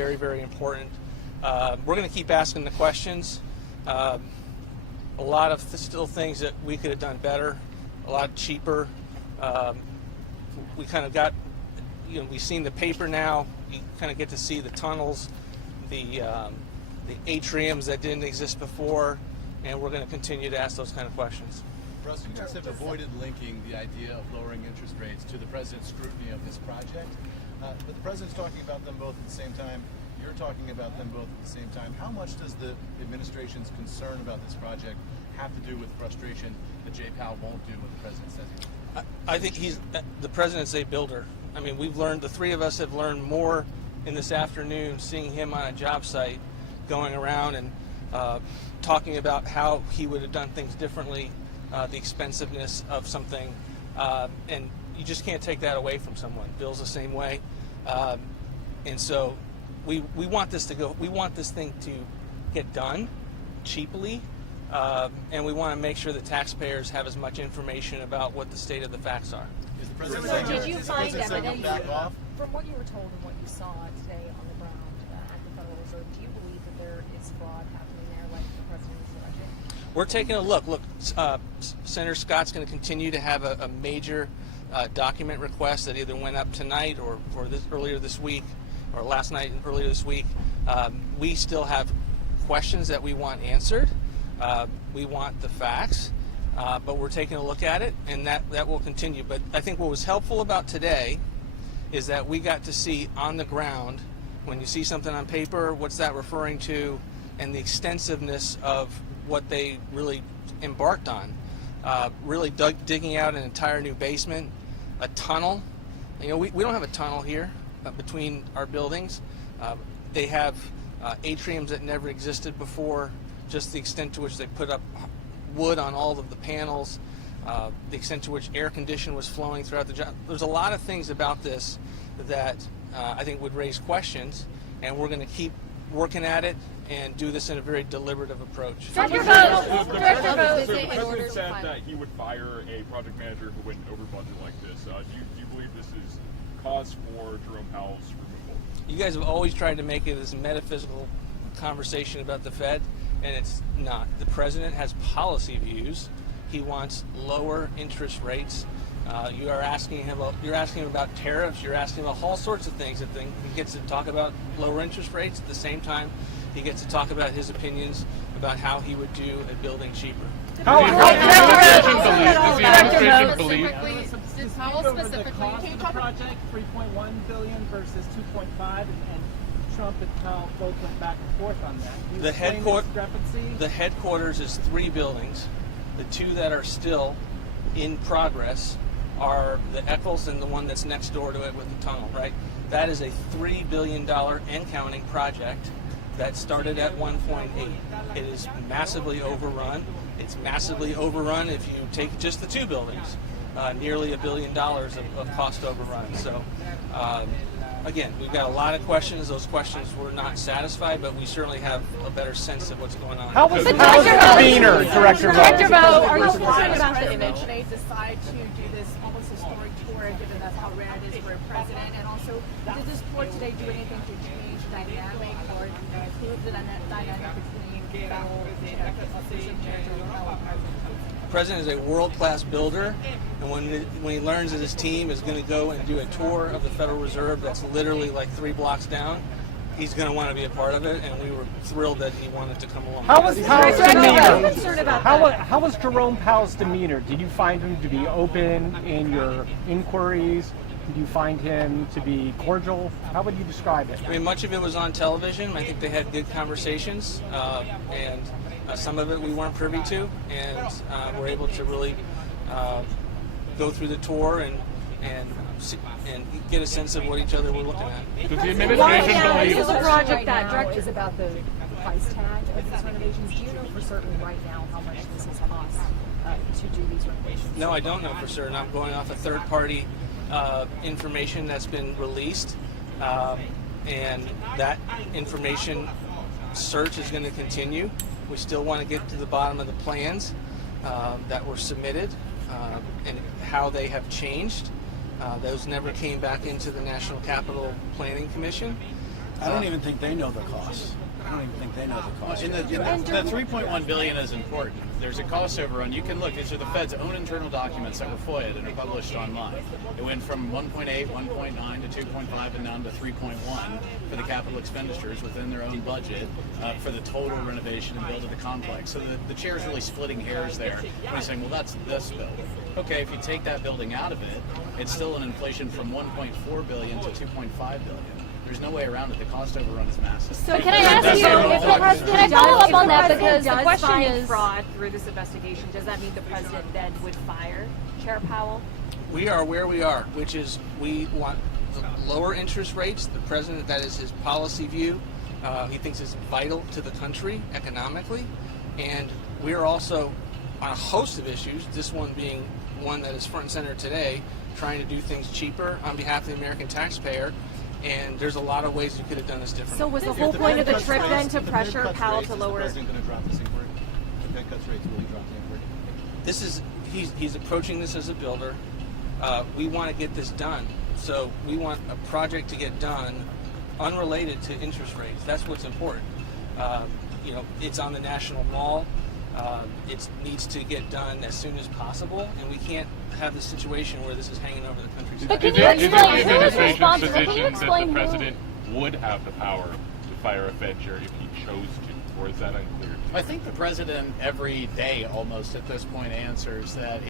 very, very important. We're going to keep asking the questions. A lot of still things that we could have done better, a lot cheaper. We kind of got, we've seen the paper now. You kind of get to see the tunnels, the atriums that didn't exist before, and we're going to continue to ask those kind of questions. Russ, you guys have avoided linking the idea of lowering interest rates to the president's scrutiny of this project, but the president's talking about them both at the same time. You're talking about them both at the same time. How much does the administration's concern about this project have to do with frustration that Jay Powell won't do what the president says he will? I think the president's a builder. I mean, the three of us have learned more in this afternoon seeing him on a job site, going around and talking about how he would have done things differently, the expensiveness of something, and you just can't take that away from someone. Bill's the same way, and so we want this to go. We want this thing to get done cheaply, and we want to make sure the taxpayers have as much information about what the state of the facts are. Is the president saying, did you find evidence back off? from what you were told and what you saw today on the ground at the Federal Reserve? Do you believe that there is fraud happening there, like the president is alleging? We're taking a look. Look, Senator Scott's going to continue to have a major document request that either went up tonight or earlier this week, or last night and earlier this week. We still have questions that we want answered. We want the facts, but we're taking a look at it, and that will continue. But I think what was helpful about today is that we got to see on the ground, when you see something on paper, what's that referring to, and the extensiveness of what they really embarked on. Really digging out an entire new basement, a tunnel. We don't have a tunnel here between our buildings. They have atriums that never existed before, just the extent to which they put up wood on all of the panels, the extent to which air condition was flowing throughout the job. There's a lot of things about this that I think would raise questions, and we're going to keep working at it and do this in a very deliberative approach. The president said that he would fire a project manager who went over budget like this. Do you believe this is cause for Jerome Powell's removal? You guys have always tried to make it this metaphysical conversation about the Fed, and it's not. The president has policy views. He wants lower interest rates. You're asking him about tariffs. You're asking him about all sorts of things. He gets to talk about lower interest rates. At the same time, he gets to talk about his opinions about how he would do a building cheaper. Does the administration believe? Did Powell specifically the project $3.1 billion versus $2.5, and Trump and Powell both went back and forth on that? The headquarters is 3 buildings. The 2 that are still in progress are the Eccles and the one that's next door to it with the tunnel, right? That is a $3 billion and counting project that started at 1.8. It is massively overrun. It's massively overrun if you take just the 2 buildings. Nearly $1 billion of cost overrun. So, again, we've got a lot of questions. Those questions were not satisfied, but we certainly have a better sense of what's going on. How was demeanor, Director Vogt? Are you concerned about the image? They decide to do this almost historic tour, given that's how rare it is for a president, and also did this tour today do anything to change the dynamic or improve the dynamic between Powell and Chair Jerome Powell? The president is a world-class builder, and when he learns that his team is going to go and do a tour of the Federal Reserve that's literally like 3 blocks down, he's going to want to be a part of it, and we were thrilled that he wanted to come along. How was Powell's demeanor? How was Jerome Powell's demeanor? Did you find him to be open in your inquiries? Did you find him to be cordial? How would you describe it? I mean, much of it was on television. I think they had good conversations, and some of it we weren't privy to, and we're able to really go through the tour and get a sense of what each other were looking at. Does the administration believe This is a project that is about the price tag of these renovations. Do you know for certain right now how much this has cost to do these renovations? No, I don't know for certain. I'm going off a third-party information that's been released, and that information search is going to continue. We still want to get to the bottom of the plans that were submitted and how they have changed. Those never came back into the National Capital Planning Commission. I don't even think they know the cost. I don't even think they know the cost. And the $3.1 billion is important. There's a cost overrun. You can look. These are the Fed's own internal documents that were FOIA'd and are published online. It went from 1.8, 1.9 to 2.5, and down to 3.1 for the capital expenditures within their own budget for the total renovation and build of the complex. So the chair's really splitting hairs there. When he's saying, well, that's this building. Okay, if you take that building out of it, it's still an inflation from 1.4 billion to 2.5 billion. There's no way around it. The cost overrun is massive. So can I ask you, can I follow up on that, because the question is, fraud through this investigation, does that mean the president then would fire Chair Powell? We are where we are, which is we want lower interest rates. The president, that is his policy view. He thinks it's vital to the country economically. And we're also on a host of issues, this one being one that is front and center today, trying to do things cheaper on behalf of the American taxpayer. And there's a lot of ways you could have done this differently. So was the whole point of the trip then to pressure Powell to lower? Is the president going to drop this inquiry? If Fed cuts rates, will he drop the inquiry? This is he's approaching this as a builder. We want to get this done, so we want a project to get done unrelated to interest rates. That's what's important. It's on the National Mall. It needs to get done as soon as possible, and we can't have the situation where this is hanging over the country's But head. can you Is it explain the who is administration's responsible? Can you position that explain the who? president would have the power to fire a Fed chair if he chose to, or is that unclear? I think the president every day almost at this point answers that